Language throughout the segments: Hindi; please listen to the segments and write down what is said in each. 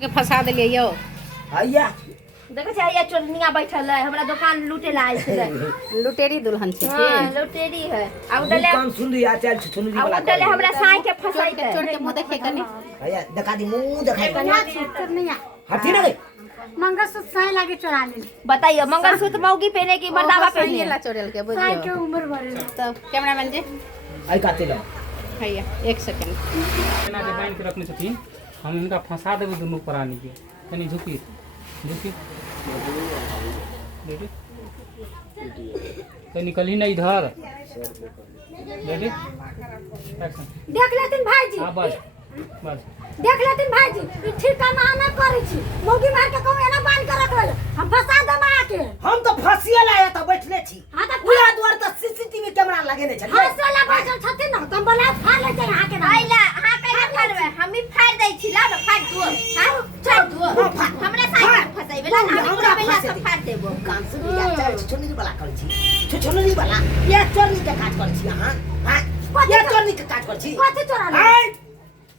के फंसा दिलिए यो आइया देखो छै आइया चोरनिया बैठल है हमरा दुकान लूटे ला आइल छै लुटेरी दुल्हन छी हां लुटेरी है आ उडले काम सुन रही आचार सुन रही आ उडले हमरा साई के फसाई है चोर के मुंह देखे कनी आइया दिखा दी मुंह दिखाई चोरनिया हटी ना गई मंगलसूत्र साई लागे चोरा ले बताइए मंगलसूत्र मौगी पहने की मर्दावा पहने ला चोरेल के साई के बुझियो उम्र भरे तो कैमरामैन जी आई काते लो भैया 1 सेकंड केना के बांध के रखने छथिन हम इनका फंसा देबे दुनू प्राणी के कनी झुकी झुकी देखी कहीं निकली नहीं इधर देखी एक्शन देख लेतिन भाईजी हां बस बस देख लेतिन भाईजी ई ठीक काम ना करै छी मौगी मार के कहू एना बांध के रखल हम फंसा दम आके हम तो फसिए लाया तो बैठले छी हां त पूरा द्वार तो सीसीटीवी कैमरा लगेने छ हंसला बैठल छथिन न तुम बोला फाड़ ले छै यहां के आइला हां कहे फाड़बे हम ही फाड़ दै छी ला फाड़ दो हां फाड़ दो हमरा साई के फसाई बेला हमरा बेला सब फाड़ देबो काम सुन रही आचार छोनरी वाला करै छी छोनरी वाला ये चोरनी के काज करै छी हां हां ये चोरनी के काज करै छी कथि चोरा ले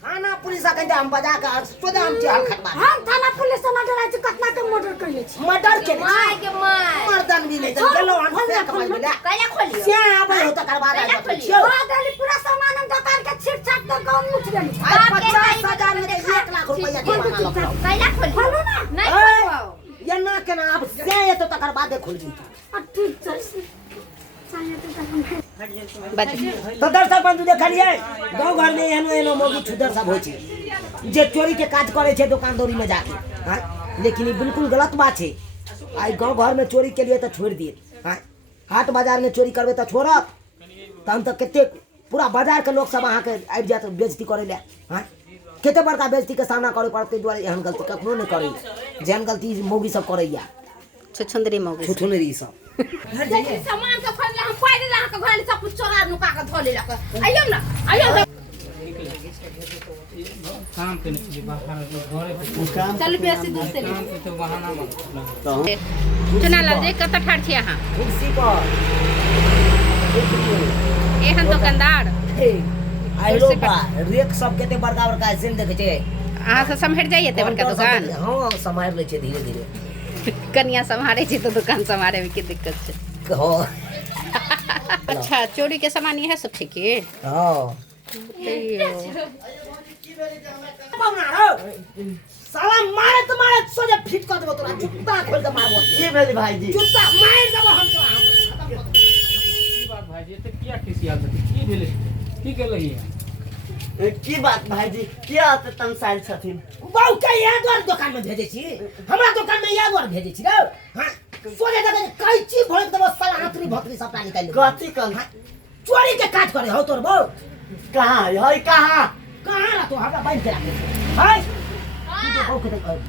थाना पुलिस आ के हम बजा के सोदा हम हल खटबा हम थाना पुलिस से मर्डर अछि कतना के मर्डर कइले छी मर्डर के माय के माय मर्दन भी नहीं चलो हम से कमाई मिला कैला खोलियो से आबे हो त करवा दे छियो गाली पूरा सामान हम दुकान के छीट छाट के गांव मुछ देली 50,000 में 1 लाख रुपया के मांगा लो कैला खोलियो खोलो ना नहीं खोलवाओ ये ना के ना अब से ये तो तकर बाद खोल दी ठीक छै तो दर्शक बंधु देखलिए गांव घर में एनो एनो मोगी छुदर सब होय छै जे चोरी के काज करे छै दुकानदारी में जाके हां लेकिन ये बिल्कुल गलत बात छै आई गांव घर में चोरी के लिए तो छोड़ दिए हां हाट बाजार में चोरी करबे तो छोड़त तहन तो केते पूरा बाजार के लोग सब अहाँ के आबि जात बेइज्जती करे ले हां केते बड़का बेइज्जती के सामना करे पड़ते द्वारे एहन गलती कखनो नहीं करे जेहन गलती मोगी सब करैया छुछुंदरी मौगी छुछुनरी सब देखि सामान के खोलले हम पाइ देला के घर सब कुछ चोरा नुका के धो लेला आइयो ना आइयो काम के नहीं बाहर घरे काम चल बेसी दूर से काम के तो बहाना मत चुना लाल जी कत ठाड़ छी अहाँ कुर्सी पर एहन दुकानदार आइरो बा रेक सब केते बड़का बड़का सेम देखे छै अहाँ से सम्हर जाइए ते बड़का दुकान हां समार ले छै धीरे धीरे कन्या संभारे छी तो दुकान संभारे में की दिक्कत छै कहो अच्छा चोरी के सामान यह सब छै की हां साला मारत सोजे फिट कर देबो तोरा जूता खोल के मारबो ये भेल भाईजी जूता मार देबो हम तोरा की बात भाईजी एते किया खिसिया की भेले की केलही की बात भाईजी क्या तमसाइल छथिन बाऊ के याद और दुकान में भेजे छी हमरा दुकान में याद और भेजे छी रे हां सोजे जगह कई चीज भोल देबो साला हाथरी भतरी सब निकाल ले कथी कल चोरी के काज करे हो तोर बहु कहाँ है कहाँ कहां तो हमरा बांध के रखे हाय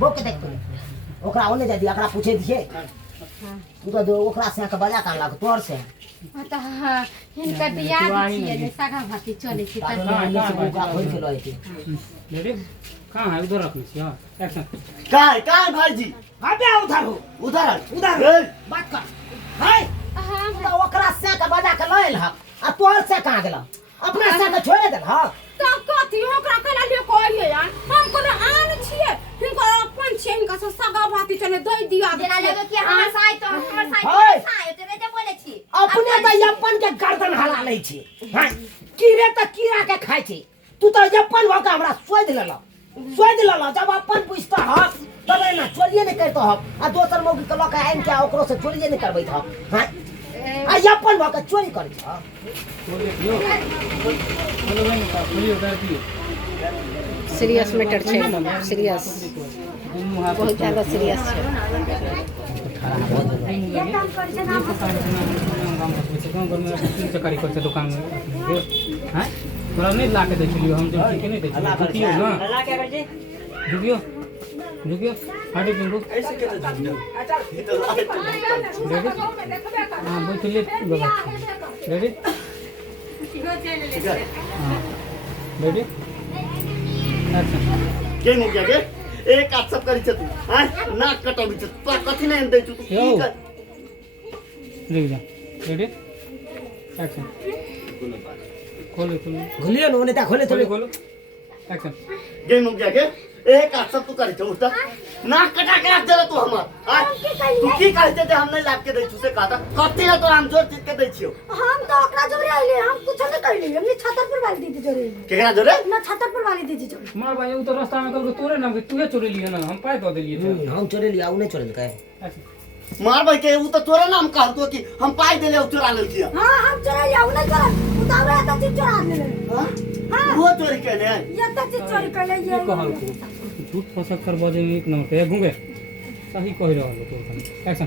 बोके देख ओकरा ओने जा दिया एकरा पूछे दिए तू तो दो ओकरा से के बजा कान लाग तोर से त हिनका त याद छिए जे सागा भाती चले छी त ओकरा खोल के लए के मेरे कहां है उधर रखनी छी हां एक्शन कहाँ भाईजी अबे उधर हो उधर उधर बात कर हाय तो ओकरा से के बजा के लए ल आ तोर से कहां गेल अपना से के छोड़े दे हां त कथि ओकरा कला ले कहलिए यार हम कोनो आन छिए हिनका अपन छै हिनका से सागा भाती चले दई दिया जेना लेबे कि हमर साई तो हमर हाय। साई साई तेरे जे बोले छी अपने तो अपन के गर्दन हला लै छी हां कीड़े त कीड़ा के खाय छी तू तो अपन भका हमरा सोइ दिलला जब अपन पूछता ह तब ना चोरिए नहीं करतो ह आ दोसर मौगी के लका आइन के ओकरो से चोरिए नहीं करबै ह हां आ अपन भका चोरी करै छ सीरियस मैटर छै सीरियस दुनू हाथ बहुत ज्यादा सीरियस छै चकारी कर दुकान में हैं तोरा नहीं ला के दे छलियो हम जब ठीक नहीं दे छलियो ना ला के कर दे झुकियो हटे पिंगू ऐसे कैसे झुकियो हां बैठिए बाबा रेडी हां रेडी अच्छा के मुक गया के एक हाथ सब करी छथि हैं नाक कटाबी छ तो कथि नहीं दै छु तू की कर देख जा रेडी एक्शन खोलो घुलियो न ओने ता खोले खोलो एक्शन गे मुक गया के एक हाथ सब तू करी छो उठा नाक कटा के रख देला तू हमर तू की कहते थे हम नहीं लाग के दै छु से कहता कत्ते ना तो हम जोर चीज के दै छियो हम तो ओकरा जोरे आइले हम कुछ नहीं कहली हमने छतर पर वाली दीदी जोरे केकरा जोरे ना छतर पर वाली दीदी जोरे मार भाई उ तो रास्ता में कल तोरे ना तूहे चोरी लिया ना हम पाए दे दिए हम चोरे लिया उ नहीं चोरे का मार भाई के उ तो तोरे नाम कहतो कि हम पाई देले उ चोरा ले छिया हां हम चोरा लिया उन्हें चोरा उतावरे त चीज चोरा ले हां वो चोरी केले ये त चीज चोरी करले ये कहल को झूठ फसक कर बजे में एक नंबर पे घूमे सही कह रहल तो एक्शन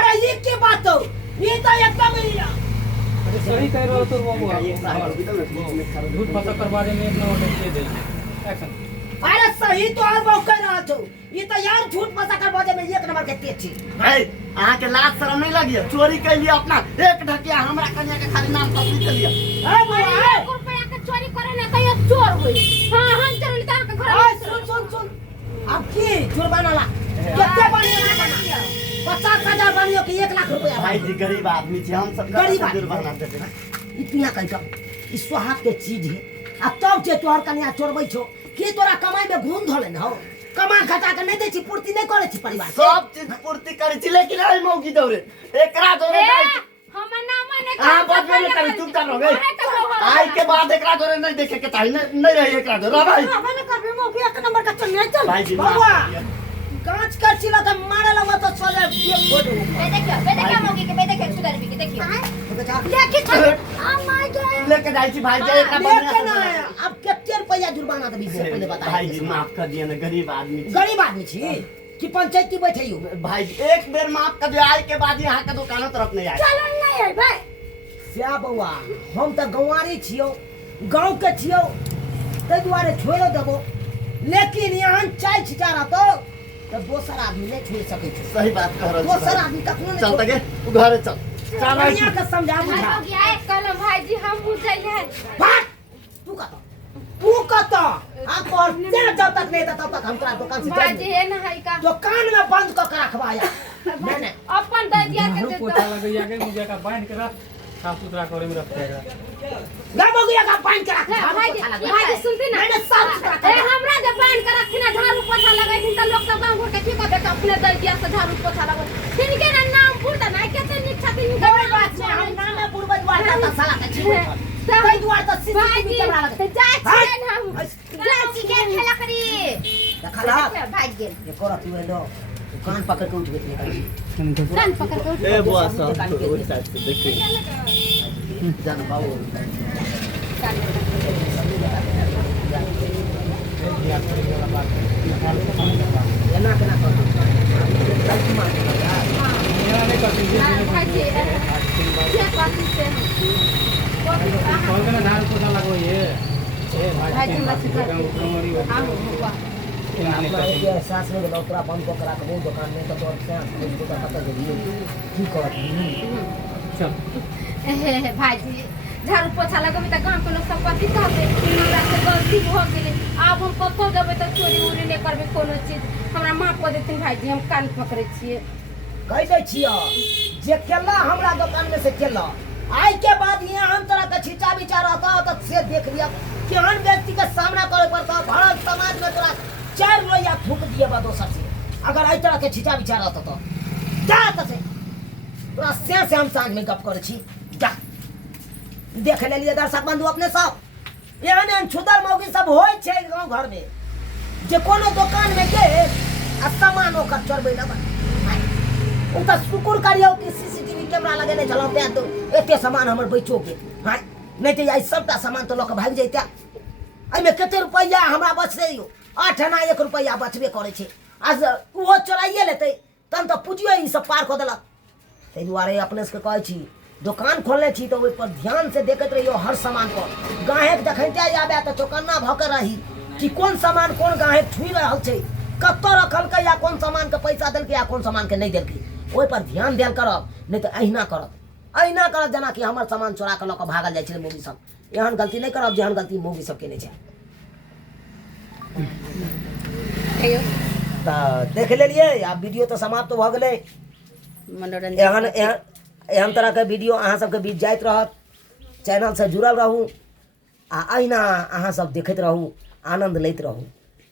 अरे ये के बात हो ये तो एकदम ही अरे सही कह रहो तो बाबू झूठ फसक कर बजे में एक नंबर पे दे एक्शन अरे सही तो और बात कह रहा छो ये तो यार झूठ मजा कर बजे में एक नंबर के तेज छी भाई आहा के लाज शर्म नहीं लगी चोरी कर लिया अपना एक ढकिया हमरा कन्या के खाली नाम तस्वीर कर लिया ए बुआ ए रुपया के चोरी करे ना कहियो चोर होई हां हम चोरी त के घर ओए सुन अब की जुर्माना ला कितने बनियो ना बना 50,000 बनियो कि 1 लाख रुपया भाई जी गरीब आदमी छे हम सब गरीब आदमी। जुर्माना देते इतना कह दो ई सुहाग के चीज है अब तब जे तोहर कन्या चोरबै छो के तोरा कमाई में घूम धले न हो कमा घटा के नहीं दे छी पूर्ति नहीं करे छी परिवार के। सब चीज पूर्ति करी छी लेकिन आई मौकी दौरे एकरा दौरे हम ना माने हां बात में करी तुम कर रहोगे आई के बाद एकरा दौरे नहीं देखे के चाहिए नहीं रही एकरा दौरे भाई हम ना करबे मौकी एक नंबर का चल नहीं चल भाई जी बाबा कांच कर छी लगा मारे लगा तो चले फोटो बे देखियो मौके के बे देखियो सुधर भी के देखियो देखि आ माय गए लेके जाई छी भाई जी एकरा लेके ना अब कितने रुपया जुर्माना देबी पहले बता भाई जी माफ कर दिया ना गरीब आदमी गरीब आदमी छी कि पंचायती बैठे हो भाई जी एक बेर माफ कर दियो आई के बाद यहाँ के दुकानों तरफ नहीं आए चल नहीं है भाई श्या बउआ हम तो गंवारी छियो गांव के छियो ते दुआरे छोड़ो देबो लेकिन यहाँ चाय छिचा रहा तो दोसर आदमी नहीं छोड़ सके छै सही बात कह रहे दोसर आदमी कखनो नहीं चल छोड़- तके तू घरे चल चल आई कन्या के समझा बुझा हो गया है कलम भाई जी हम बुझ जाइए भाग तू कहता आप और ते जब तक नहीं था तब तक हम तोरा दुकान से भाई जी जाएंगे है ना है का दुकान में बंद कर के रखवाया नहीं अपन दजिया के झाड़ू दे पोछा लगे आगे मुझे का बांध के रख साफ सुथरा करे में रखेगा गाबो गया का बंद के रख भाई जी सुनती ना मैंने साफ सुथरा ए हमरा जे बांध के रखी ना झाड़ू पोछा लगाई थी त लोग सब गांव घर के की कहते कि अपने दजिया से झाड़ू पोछा लगो तिनके ना नाम भूलता ना केते निक छथिन कोई बात नहीं हम नाम में पूर्वज वाला का साला के छी कई दुआर तो सीसीटीवी कैमरा लगे जा छी हम जा छी के खेला करी देखला भाग गेल ये करत हुए लो कान पकड़ के उठ गए कान पकड़ के उठ ए बुआ साहब तो ओई साइड से देखिए जान बाबू एना केना कर गलती मार दे यार भाई जी क्या बात से कौन का झाड़ू पोछा लगो ये ए भाई जी मत कर हां हुआ अपना एक एहसास में लोग तोरा बंद को करा के वो दुकान में तो तोर से उसको तो पता चली की कर चल भाई जी झाड़ू पोछा लगबे त गांव के लोग सब कथी कहते हमरा से गलती हो गेलै आब हम कतौ जेबै त चोरी उरी नहीं करबे कोनो चीज हमरा माफ कर देथिन भाई जी हम कान पकड़े छिए कह दे छियो जे केला हमरा दुकान में से केला आई के बाद यहाँ हम तरह का छिचा विचार आता तो से देख लिया केहन व्यक्ति के सामना करे पड़ता भारत समाज में तोरा 4 लोया थूक दिए बा दोसर से अगर आई तरह के छिचा विचार आता तो जा तसे तोरा से हम सांझ में गप करे छी जा देख ले लिए दर्शक बंधु अपने सब एहन एहन छुदर मौगी सब होय छै गांव घर में जे कोनो दुकान में गेल आ सामान ओकर चोरबै लगा उ त शुक्र करियो कि सीसीटीवी कैमरा लगेने चलो पे तो एते सामान हमर बेचोगे हां नहीं तो आई सबटा सामान तो लोक भाग जैता आई में कते रुपया हमरा बचले यो 8 आना 1 रुपया बचबे करे छै आज वो चोराइए लेते तन तो पुजियो ई सब पार क देलक तै दुआरे अपने से कहै छी दुकान खोलने छी तो ओइ पर ध्यान से देखत रहियो हर सामान पर गाहक देखैते आबे तो चौकन्ना भ के रही कि कौन सामान कौन गाहक छुई रहल छै कत्तो रखल के या कौन सामान के पैसा देलकै या कौन सामान के नहीं देलकै ओइ पर ध्यान देल करब नहीं तो अहिना करब जना कि हमर सामान चोरा के लक भागल जाइ छै मौगी सब एहन गलती नहीं करब जेहन गलती मौगी सब केने छै त देख लेलिए आब वीडियो तो समाप्त भ गेलै मनोरंजन एहन तरह के वीडियो अहाँ सबके बीच जाइत रहत चैनल से जुड़ल रहू आ अहिना अहाँ सब देखैत रहू आनंद लैत रहू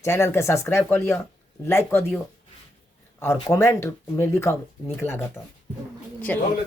चैनल के सब्सक्राइब कर लियो, लाइक कर दियो और कमेंट में लिखब निक लागत। चलिए।